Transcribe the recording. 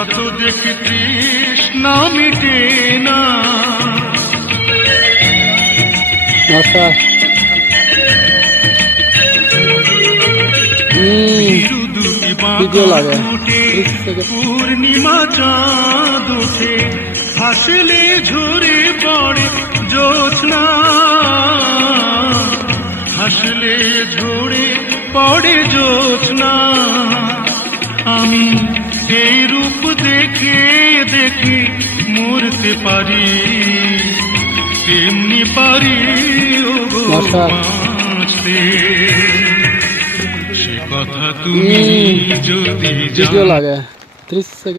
যত দেখি তৃষ্ণা মিটে না। নমস্কার। ভিডিও লাগে পূর্ণিমা চাঁদ উঠে, হাসলে ঝরে পড়ে জ্যোৎস্না, হাসলে ঝরে পড়ে জ্যোৎস্না। আমি এই রূপ দেখে দেখে মরতে পারি, তেমনি পারি ও গো বাঁচতে। সে কথা তুমি যদি ভিডিও লাগে 30 সেকেন্ড।